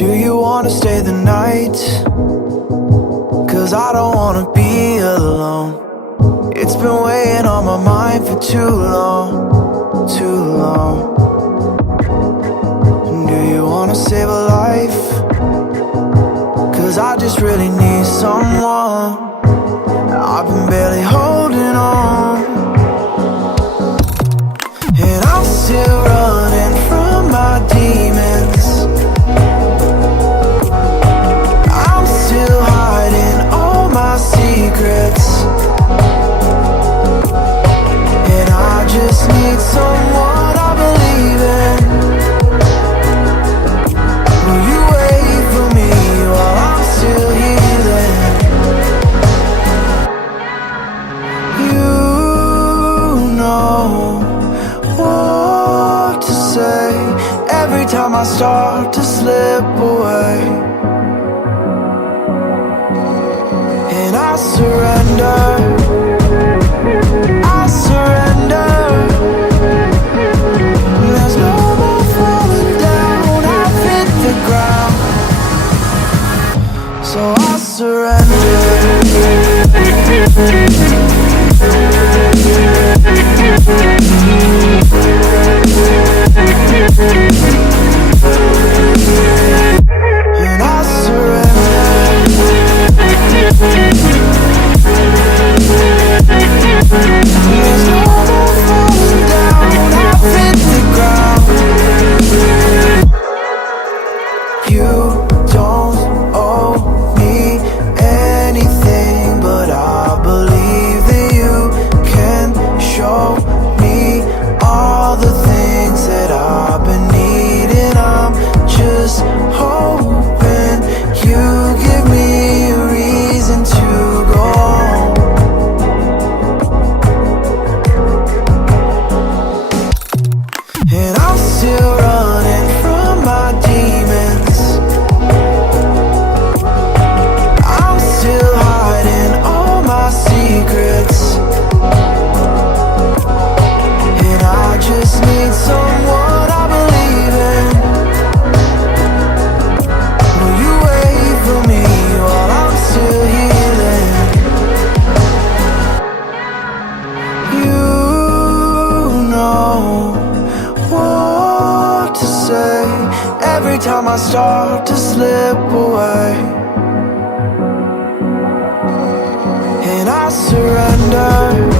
Do you wanna stay the night? 'Cause I don't wanna be alone. It's been weighing on my mind for too long, too long. Do you wanna save a life? 'Cause I just really need someone. I've been barely holding on, and I'm still running from my demons. I'm still hiding all my secrets, and I just need someone I believe in. Will you wait for me while I'm still healing? You know what to say every time I start to slip away, and I surrender. I surrender. There's no more falling down. I've hit the ground, so I surrender. And I surrender. There's no more falling down. I've hit the ground. You don't owe me anything, but I believe that you can show me all the things that I've been needing. I'm just hoping you give me a reason to go on. And I'm still running from my demons. I'm still hiding all my secrets, and I just need someone I believe in. Will you wait for me while I'm still healing? You know what to say every time I start to slip away, and I surrender.